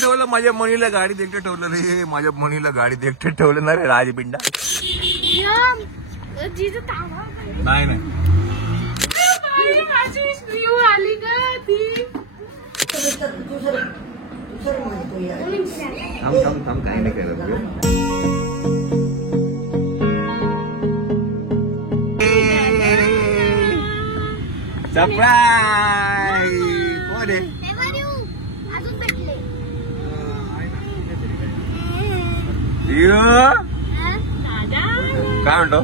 ठेवलं माझ्या मनीला गाडीत एकटं ठेवलं रे. माझ्या मनीला गाडीत एकटं ठेवलं ना रे राजपिंडा. नाही नाही थांब काही नाही करत. सरप्राईज कोण आहे? काय म्हणतो?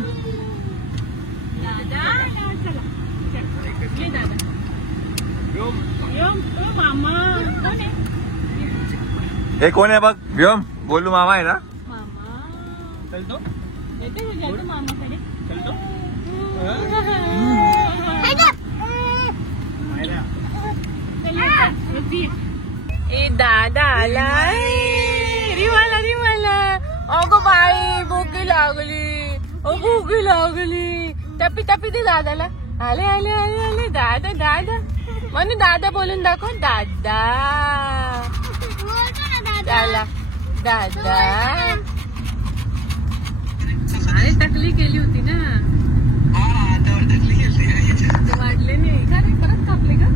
हे कोण आहे बघ? व्योम बोलू मामा आहे ना? चलतो मामाकडे चलतो. ए दादा आलाय. रिवाला रिवाला. अगो बाई भूकी लागली. भूकी लागली. टपी टपी दे दादाला. आले आले आले आले दादा दादा. म्हणून दादा बोलून दाखव. दादा दादा दादा. अरे टकली केली होती ना. वाढले नाही का? परत कापले का?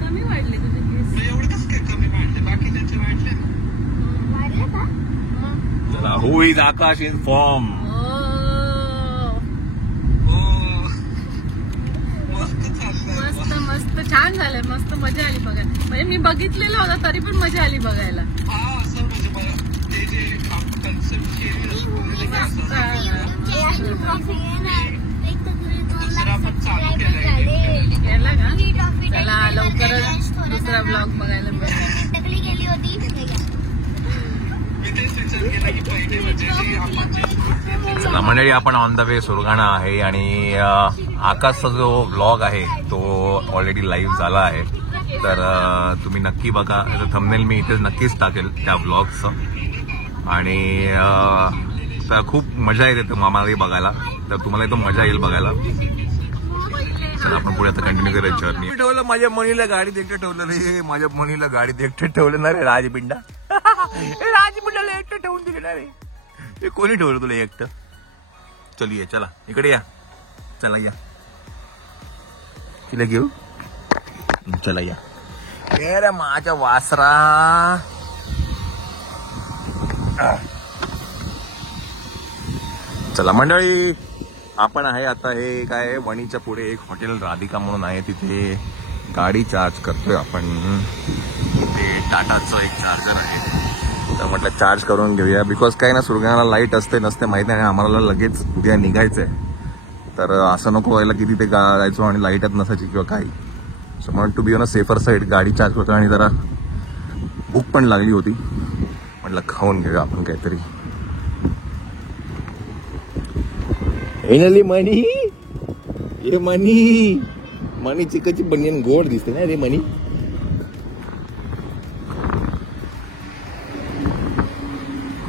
कमी वाढले तुझे केस. वाढले का? चला who is Akash in form. मस्त मस्त छान झालंय. मस्त मजा आली बघायला. म्हणजे मी बघितलेलं होतं तरी पण मजा आली बघायला. केला का? चला लवकरच दुसरा ब्लॉग बघायला चला मंडळी आपण ऑन द वे सुरगाणा आहे आणि आकाशचा जो ब्लॉग आहे तो ऑलरेडी लाईव्ह झाला आहे. तर तुम्ही नक्की बघा. थंबनेल मी इथे नक्कीच टाकेल त्या ब्लॉगचं. आणि तर खूप मजा येते तर मामालाही बघायला. तर तुम्हाला एकदम मजा येईल बघायला. चला आपण पुढे आता कंटिन्यू करायचं जर्नी. ठेवलं माझ्या मनीला गाडीत एकटं ठेवलं रे. माझ्या मनीला गाडीत एकटं ठेवलं ना रे राजपिंडा. राजपिंडाला एकटं ठेवून दिलं ना रे. हे कोणी ठेवलं तुला एकटं? चल ये चला इकडे या. चला या तिला घेऊ. चला या. रे माझ्या वासरा. चला मंडळी आपण आहे आता हे काय वणीच्या पुढे एक हॉटेल राधिका म्हणून आहे. तिथे गाडी चार्ज करतोय आपण. ते टाटाचं एक चार्जर आहे. तर म्हटलं चार्ज करून घेऊया. बिकॉज काय ना सुरगाणाला लाईट असते नसते माहिती नाही. आम्हाला लगेच उद्या निघायचंय. तर असं नको व्हायला की तिथे जायचो आणि लाईटच नसायची किंवा काही. सो म्हणून to be on a safer side गाडी चार्ज करतो. आणि जरा भूक पण लागली होती. म्हटलं खाऊन घेऊया आपण काहीतरी. फायनली मनी. ये मनी. मनी चिकनची बनियन गोड दिसते ना रे मनी.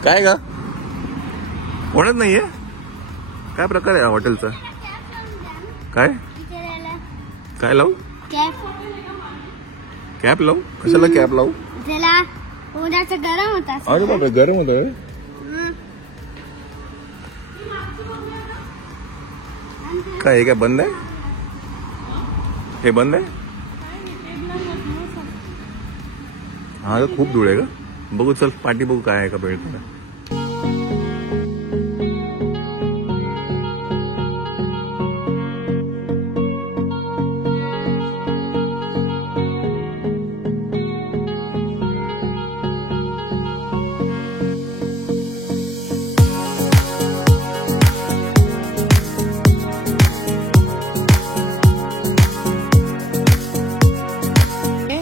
काय का कोणच नाहीये? काय प्रकार आहे हॉटेलचा? काय काय लावू? कॅप लावू? कशाला कॅप लावू? गरम होता. अरे बापरे गरम होत. काय हे काय बंद आहे? हे बंद आहे? हा तर खूप धूळ आहे का? बघू चल पाठी बघू काय आहे का भेटतं का.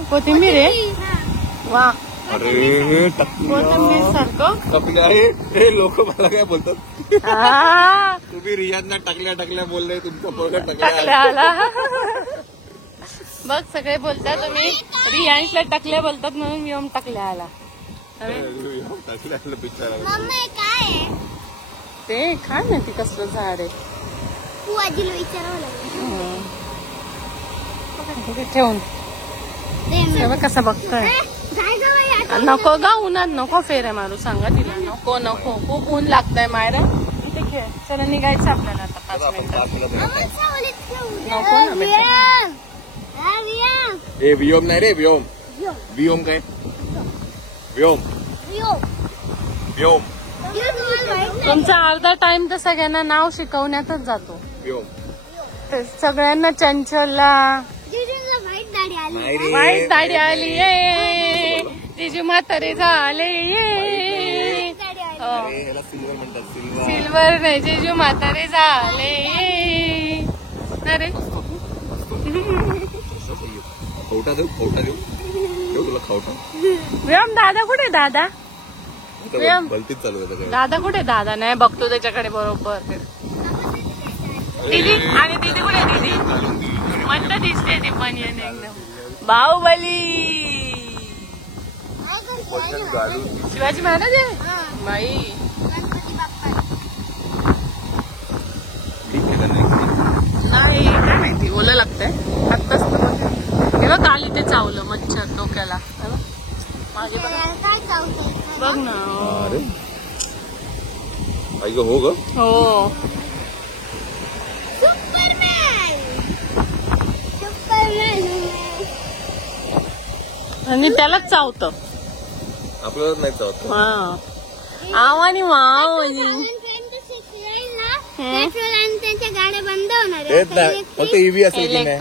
कोथिंबीर आहे. वा अरे कोथिंबीर सारखं टकल्या आहे. हे लोक मला काय बोलतात? तुम्ही रियांना टाकल्या बोलले. तुमचा पोरगा टाकल्या. बघ सगळे बोलतात तुम्ही रियांशला टाकल्या बोलतात म्हणून मी टाकल्या आला. टाकल्या बिचारा. ते काय माहिती कसलं झाड आहे. ठेवून हे बघ कसं बघतोय. नको गा उन्हात नको फेऱ्या मारू सांगा तिला. नको नको खूप ऊन लागतंय मायरा. इथे खेळ. चला निघायचं आपल्याला आता 5 मिनिटं. नको ना बेटा. ए व्योम नाही रे व्योम. व्योम काय व्योम व्योम. तुमचा अर्धा टाइम तर सगळ्यांना नाव शिकवण्यातच जातो. व्योम ते सगळ्यांना चंचलला वाईट दाढी आली ये. तिची म्हातारे झाले ये. सिल्वर म्हणतात. सिल्वर नाही जिजू म्हातारे झाले ये. अरे खवटा देऊ तुला खवटा. व्यायाम दादा कुठे दादा. व्यायाम भलतीच चालू आहे. दादा कुठे दादा नाही बघतो त्याच्याकडे बरोबर. दीदी आणि दीदी कुठे दीदी मस्त दिसते ती पण एकदम बाहुबली. शिवाजी महाराज आहे बाई. नाही काय माहिती ओलं लागतंय आत्ताच तर. हे बघ आली ते चावलं मच्छर डोक्याला. माझे बघ ना. हो ग हो. आणि त्यालाच चावतं आपल्याला नाही चावत. हा आवानी वाव. त्यांच्या गाड्या बंद होणार तेच नाही फक्त ईव्ही असेल की नाही.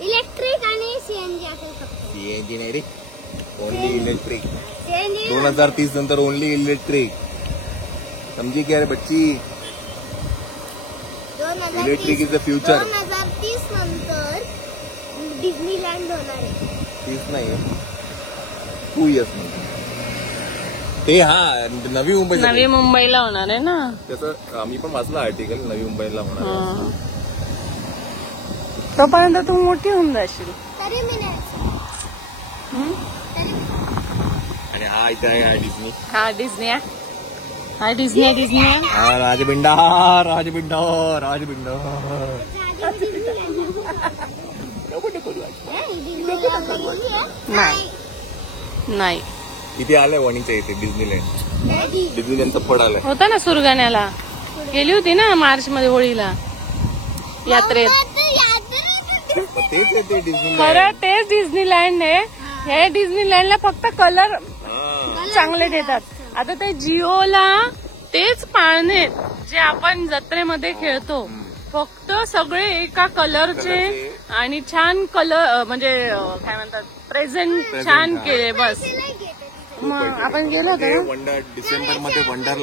इलेक्ट्रिक आणि सीएनजी असेल फक्त. सीएनजी नाही रे ओनली इलेक्ट्रिक. 2030 नंतर ओनली इलेक्ट्रिक. समझी क्या रे बच्ची. Electric is the future. 2030 नंतर डिझनीलँड होणार आहे. 30 नाही 2 years ते. हा नवी मुंबईला होणार आहे ना. त्याचं आम्ही पण वाचलं आर्टिकल. नवी मुंबईला होणार आहे. तोपर्यंत तू मोठी होऊन जाशील. तरी मी नाही. आणि हा इथे आहे डिस्नी. हा डिझनी हा डिझनी डिझनी. हा राजबिंडा राजबिंडा राजबिंडा. नाही इथे आलंय वणीच्या इथे डिझनीलँडचं फड आलंय. होता ना सुरगाण्याला गेली होती ना मार्च मध्ये होळीला यात्रेत. तेच आहे ते डिझनीलँड. खरं तेच डिझनीलँड आहे. हे डिझनीलँडला फक्त कलर चांगले देतात. आता ते जिओला तेच पाळणे जे आपण जत्रेमध्ये खेळतो फक्त सगळे एका कलरचे आणि छान कलर म्हणजे काय म्हणतात प्रेझेंट छान केले बस. मग आपण गेलो होतो डिसेंबर मध्ये वंडर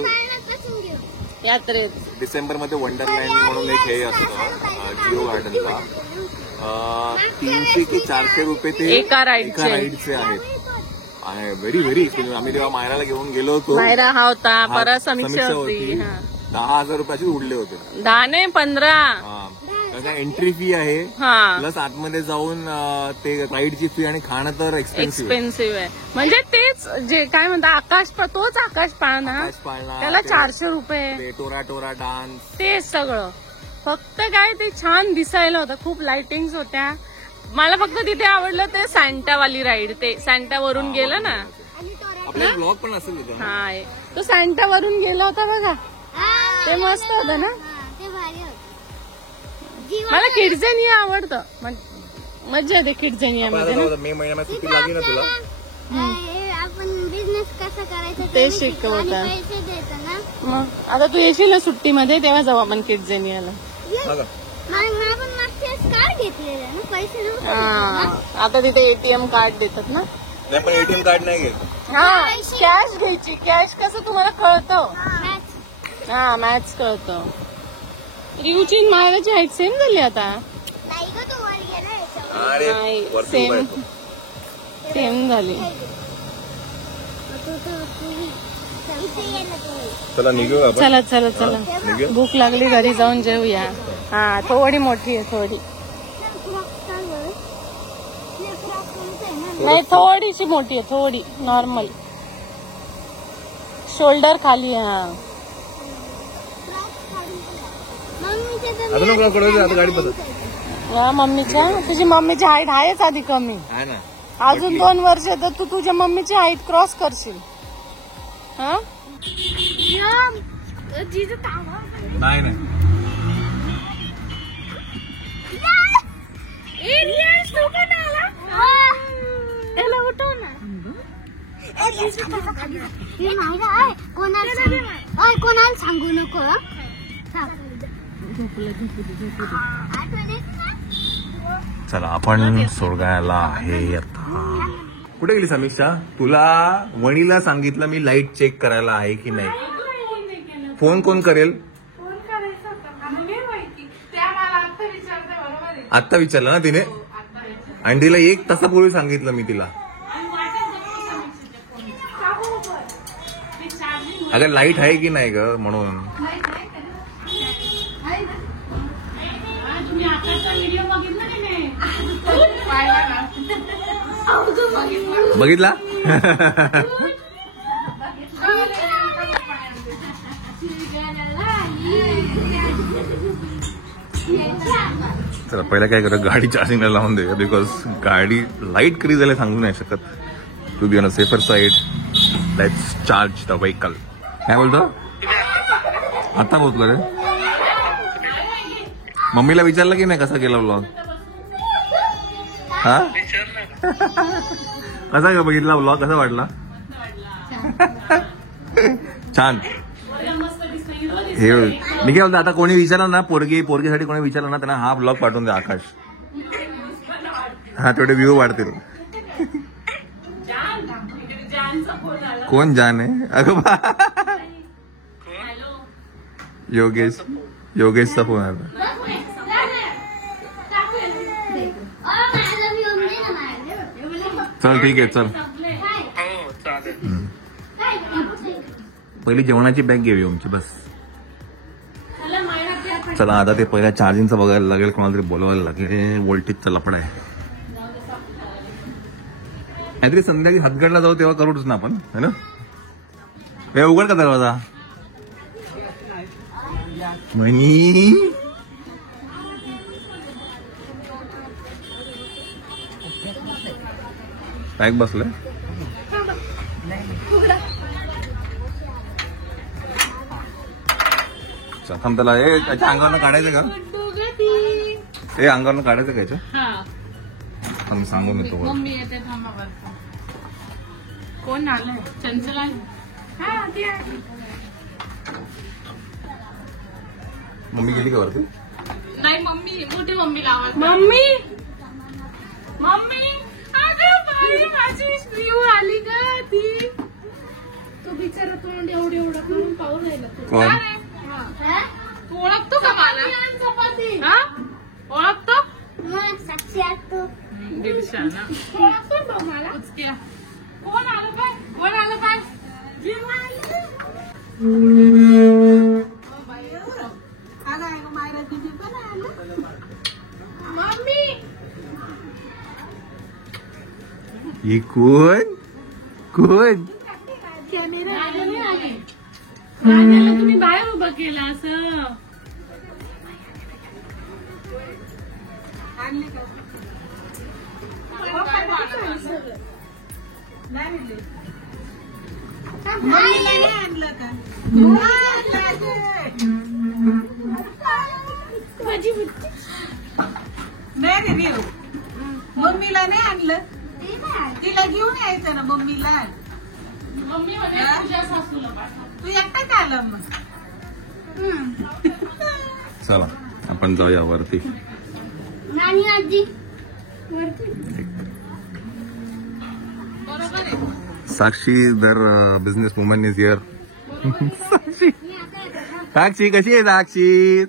यात्रेत. डिसेंबर मध्ये वंडरलँड म्हणून एक हे असतं जिओ गार्डनला. 300 की 400 रुपये ते एका राईडचे आहेत. Very very expensive. आम्ही तेव्हा मायराला घेऊन गेलो होतो. मायरा हा होता परत समीक्षा होती. 10,000 रुपयाचे उडले होते. 10 नाही 15. एंट्री फी आहे हा प्लस आतमध्ये जाऊन ते राईडची फी आणि खाणं तर एक्सपेन्सिव्ह आहे. म्हणजे तेच जे काय म्हणतात आकाश तोच आकाश पाळणा त्याला 400 रुपये. टोरा टोरा डान्स तेच सगळं. फक्त काय ते छान दिसायला होतं. खूप लाइटिंग्स होत्या. मला फक्त तिथे आवडलं ते सॅन्टावाली राईड. ते सॅन्टावरून गेलं ना. आपला ब्लॉग पण असेल. हा तो सॅन्टावरून गेला होता बघा. ते मस्त होतं ना. मला किड्झेनिया आवडतं. मजा येते किड्झेनियामध्ये. मे महिन्यामध्ये सुट्टी लागली ना तुला. आपण बिझनेस कसा करायचा ते शिकवतात. मग आता तू येशील ना सुट्टीमध्ये तेव्हा जाऊ आपण किड्झेनियाला. कार्ड घेतलेलं ना पैसे. आता तिथे एटीएम कार्ड देतात ना. नाही पण एटीएम कार्ड नाही घेत. हा कॅश घ्यायची. कॅश कसं तुम्हाला कळतं. हा मॅच कळतं. रिवची मायराची हाईट सेम झाली आता. नाही सेम झाली. चला निघू. चला चला चला भूक लागली घरी जाऊन जेवूया. हा थोडी मोठी आहे थोडी. नाही थोडीशी मोठी आहे थोडी नॉर्मल. शोल्डर खाली आहे. हा आता गाडी बसत या मम्मीच्या तुझी मम्मीची हाईट आहेच आधी कमी. आहे ना. अजून 2 वर्ष तर तू तुझ्या मम्मीची हाईट क्रॉस करशील. हा नाही नाही. कोणाला सांगू नको. चला आपण सोडगायला आहे आता. कुठे गेली समीक्षा? तुला वणीला सांगितलं मी लाईट चेक करायला आहे की नाही. फोन कोण करेल? आत्ता विचारलं ना तिने, आणि तिला 1 तासापूर्वी सांगितलं मी तिला. अगं लाईट आहे की नाही ग म्हणून. बघितला? चला पहिला काय करा, गाडी चार्जिंगला लावून दे. बिकॉज गाडी लाईट कधी झाली सांगू नाही शकत. To be on a safer side let's charge the vehicle. काय बोलतो? आता बोलतो रे. मम्मीला विचारलं की नाही कसा केला व्लॉग? हा कसा का बघितला व्लॉग? कसा वाटला? छान. हे मी काय बोलतो, आता कोणी विचारलं ना पोरगीसाठी कोणी विचारलं ना त्यांना हा ब्लॉग पाठवून द्या आकाश. हा तेवढे व्ह्यू वाढतील. कोण जान आहे? अगं योगेशचा फोन आला. चल ठीक आहे चल. पहिली जेवणाची बॅग घेऊया आमची बस. चला आता ते पहिल्या चार्जिंगचं बघायला लागेल, कोणाला तरी बोलवायला लागेल. व्होल्टेजचा लफडा आहे. काहीतरी संध्याकाळी हातगडला जाऊ तेव्हा करूच ना आपण, है ना? हे उघड का दरवाजा? मनी पॅक बसलाय. थांब त्याला. हे त्याच्या अंगावरनं काढायचं का? हे अंगावरनं काढायचं का याच्या? आम्ही सांगून येतो. मम्मी येते थांबा. कोण आलंय? चंचल आहे. मम्मी गेली का वरती? नाही मम्मी, मोठी मम्मी लावा. मम्मी अगं बाई माझी स्त्रीव आली का ती? तो बिचारा तोंड एवढं करून पाहू राहिला. कोण? तू ओळखतो का मला? हा ओळखतो? साक्षी आतो दिवसाना ओळखतो का मला? कोण आलं काय? मम्मी ही कोण? तुम्ही बाहेर उभं केलं असं? मम्मीला नाही आणलं, तिला घेऊन यायचं ना मम्मीला. मम्मी म्हणे तुझ्या सासूला पाठव. तू एकटाच आलं मग. चला आपण जाऊया वरती. नानी आजी बरोबर आहे. साक्षी दर बिझनेस वुमन इज हिअर. साक्षी कशी आहे? साक्षी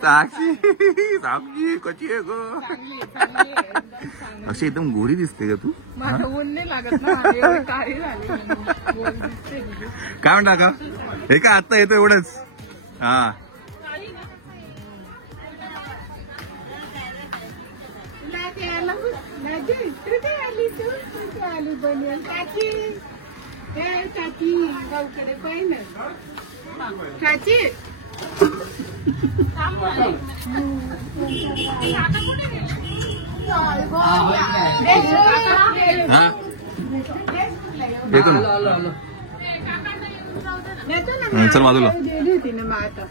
कशी आहे ग? अशी एकदम गोरी दिसते का तू? माझं ऊन नाही लागत ना, एवढी काळी झाली. काय म्हणता का? हे का आत्ता येतो एवढंच? हा आली बनियन काकी. काकी गावकडे पाहिजे काकी. आता कुठे गेली? हा येतो ना. चल बाजूला. गेली होती ना मग आता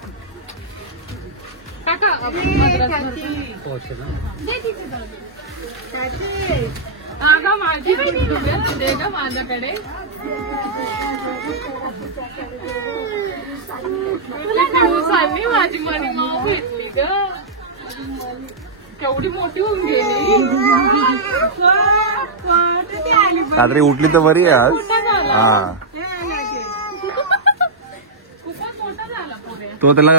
काका काका माझी दे ना माझ्याकडे. तुला दिवसांनी माझी मनी माव भेटली ग. केवढी मोठी होऊन गेली. रात्री उठली तर बरी आहे आज. हा खूपच मोठा झाला पुढे. तो त्याला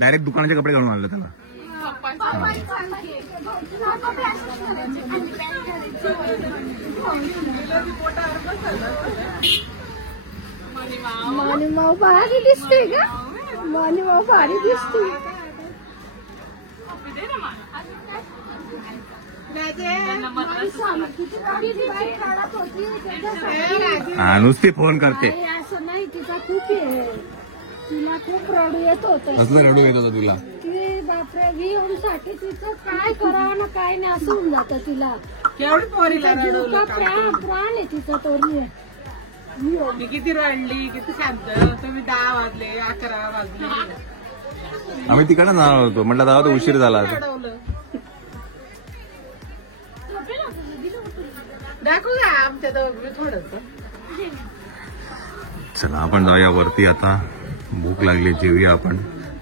डायरेक्ट दुकानाचे कपडे घालून आणले त्याला. मानी माऊ भारी दिसते का? मानी माऊ भारी दिसते. हा नुसती फोन करते. असं नाही तिचा खूप आहे. तिला खूप रडू येत होतं. कसलं रडू येत होतं तुला? की बापरे साठी तिचं काय करावं ना काय नाही असं होऊन जातं तिला. केवढी पोरीला जीव रडवलं का प्राण आहे तिचा तोरी आहे. मी किती रडली किती शांत. तुम्ही 10 वाजले 11 वाजले आम्ही तिकडे जाणार होतो म्हटलं दादा तो उशीर झाला. रडवलं. दाखवू का आमच्या दोघं थोडस. चला आपण जाऊया वरती आता. भूक लागली जेवूया आपण.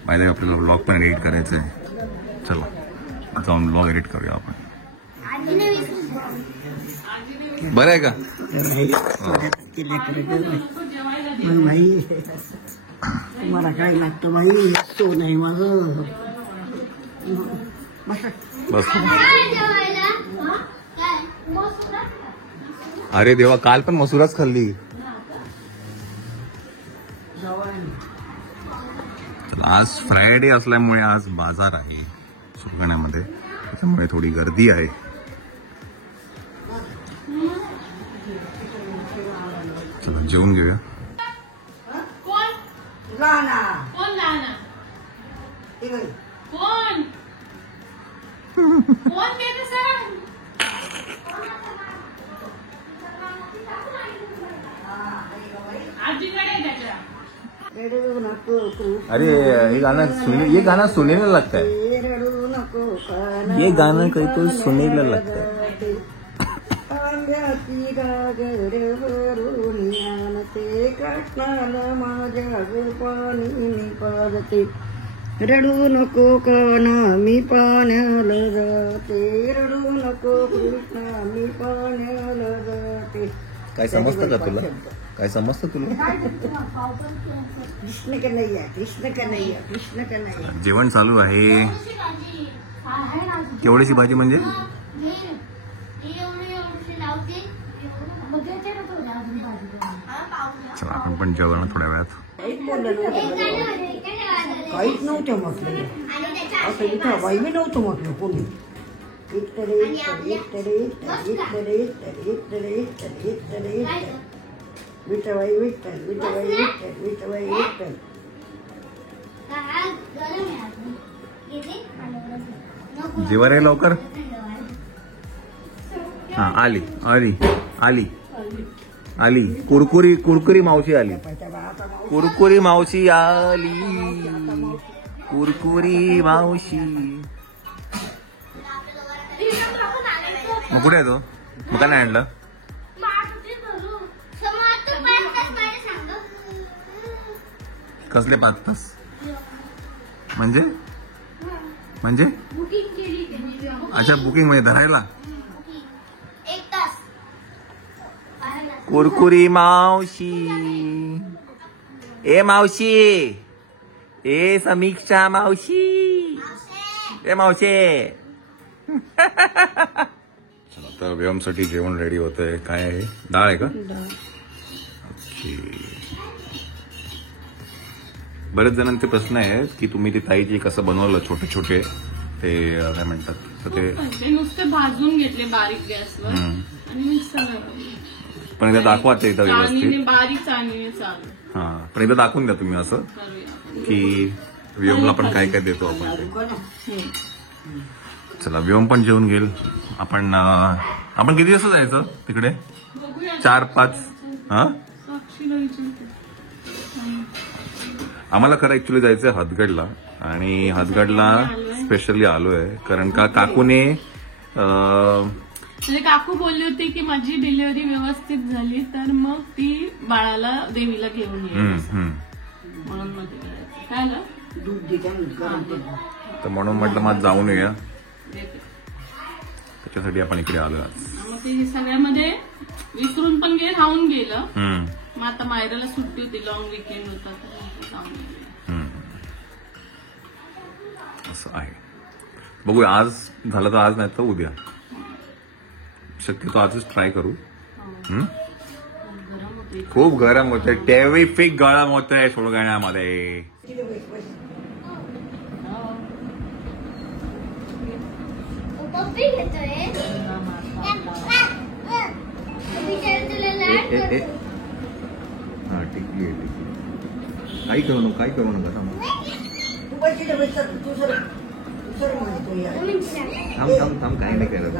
पाहिजे आपल्याला ब्लॉग पण एडिट करायचं आहे. चला जाऊन ब्लॉग एडिट करूया आपण. बरं आहे का? मला काय लागतं बाई तो नाही माझं. बस. अरे देवा काल पण मसुराच खाल्ली. आज फ्रायडे असल्यामुळे आज बाजार आहे सुरगाण्यामध्ये. त्याच्यामुळे थोडी गर्दी आहे. चला जेवून घेऊया. कोण लहाना कोण कोण देते सर? आजीकडे त्याच्या. अरे ये गाना सुनने लगता है. ये गाना कहीं तो सुनने लगता है. रडू नको काना मी पाण्याला जाते. रडू नको कृष्णा मी पाण्याला जाते. काय समजतं का तुला? काय समजतं तुला? कृष्ण कन्हैया कृष्ण कन्हैया कृष्ण कन्हैया. जेवण चालू आहे. केवढीशी भाजी म्हणजे? चला आपण पण जेवण थोड्या वेळात. काहीच नव्हतं म्हटलं. असं इथं बाई मी नव्हतं म्हटलं कोणी. विठबाई विठ्ठल विठबाई विठ्ठल विठबाई विठ्ठल. जेवा रे लवकर. हा आली आली आली आली. कुरकुरी कुरकुरी मावशी आली. कुरकुरी मावशी आली. कुरकुरी मावशी. मग कुठे आहे तो? मग काय नाही आणलं? कसले 5 तास म्हणजे? म्हणजे अच्छा बुकिंग मध्ये धरायला. कुरकुरी मावशी. ए मावशी. ए समीक्षा मावशी. ए मावशी. चला तर व्यायामसाठी जेवण रेडी होतंय. काय आहे? डाळ आहे का? ओके. बरेच जणांचे प्रश्न आहेत की तुम्ही ते ताईची कसं बनवलं छोटे छोटे ते काय म्हणतात तर ते नुसते भाजून घेतले बारीक गॅसवर आणि मिक्सर. पण एकदा दाखवा ते इथं व्यवस्थित. बारीक चाळणीने चालू. हा पण एकदा दाखवून द्या तुम्ही असं की व्योमला पण काय काय देतो आपण ते. चला व्योम पण जेवून घेईल. आपण किती वाजता जायचं तिकडे? 4-5. हा आम्हाला खरं ऍक्च्युली जायचंय हदगडला, आणि हदगडला स्पेशली आलोय कारण का काकूने म्हणजे काकू बोलली होती की माझी डिलिव्हरी व्यवस्थित झाली तर मग ती बाळाला देवीला घेऊन येईल म्हणून मग ते करायचं. काय ग? दूध देते तर म्हणून म्हटलं मग जाऊन येऊया, त्याच्यासाठी आपण इकडे आलो आज. मग ते सगळ्यामध्ये विसरून पण राहून गेलं. हम्म. मग आता मायराला सुट्टी होती, लॉंग विकेंड होता तर जाऊन गेले. असं आहे. बघूया, आज झालं तर आज, नाही तर उद्या. शक्यतो आजच ट्राय करू. खूप गरम होतंय, टेरिफिक गरम होतंय सोडगाण्यामध्ये. पप्पी घेतोय हा टिकली आहे, टिकली. काही करू नका, काही करू नका. थांब थांब थांब थांब, काही नाही करत.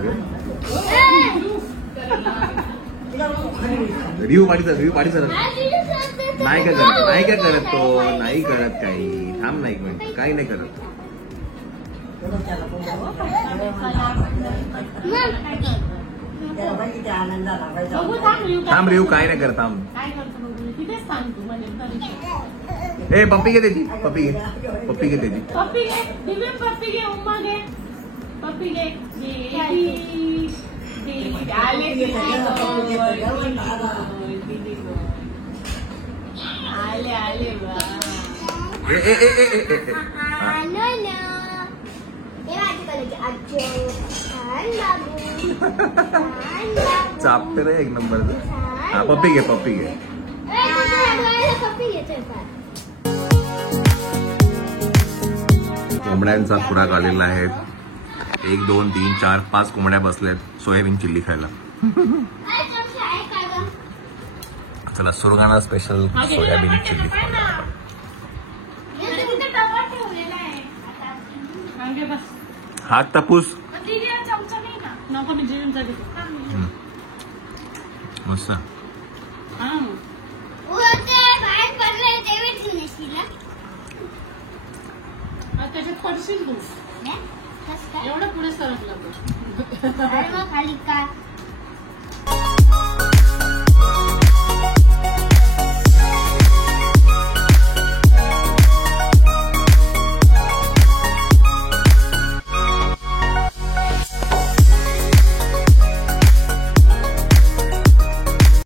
रिव्ह्यू पाडीचा नाही का करत, नाही का करत तो, नाही करत काही. थांब ना एक मिनिट, काही नाही करत. थांब रिव्ह्यू, काही नाही करत. थांब. काय करतो बघू, तिथेच सांगतो म्हणजे. ए पप्पी घे त्याची, पप्पी घे, पप्पी घे त्याची. पप्पी घे दिव्या, पप्पी घे, उम्मा घे, पप्पी घे. आले आले आले बा. ए ए ए ए ए ए. चापते रे एक नंबर. हा पप्पी घे, पप्पी घे. कोंबड्यांचा खुराक आलेला आहे. 1 2 3 4 5 कोंबड्या बसल्यात सोयाबीन चिल्ली खायला. चला सुरगाणा स्पेशल सोयाबीन चिल्ली खायला. हात तापूस नको, मी जेवण जाते. मस्त. त्याच्यात पडशील तू, एवढं पुढे सरकलं. खाली का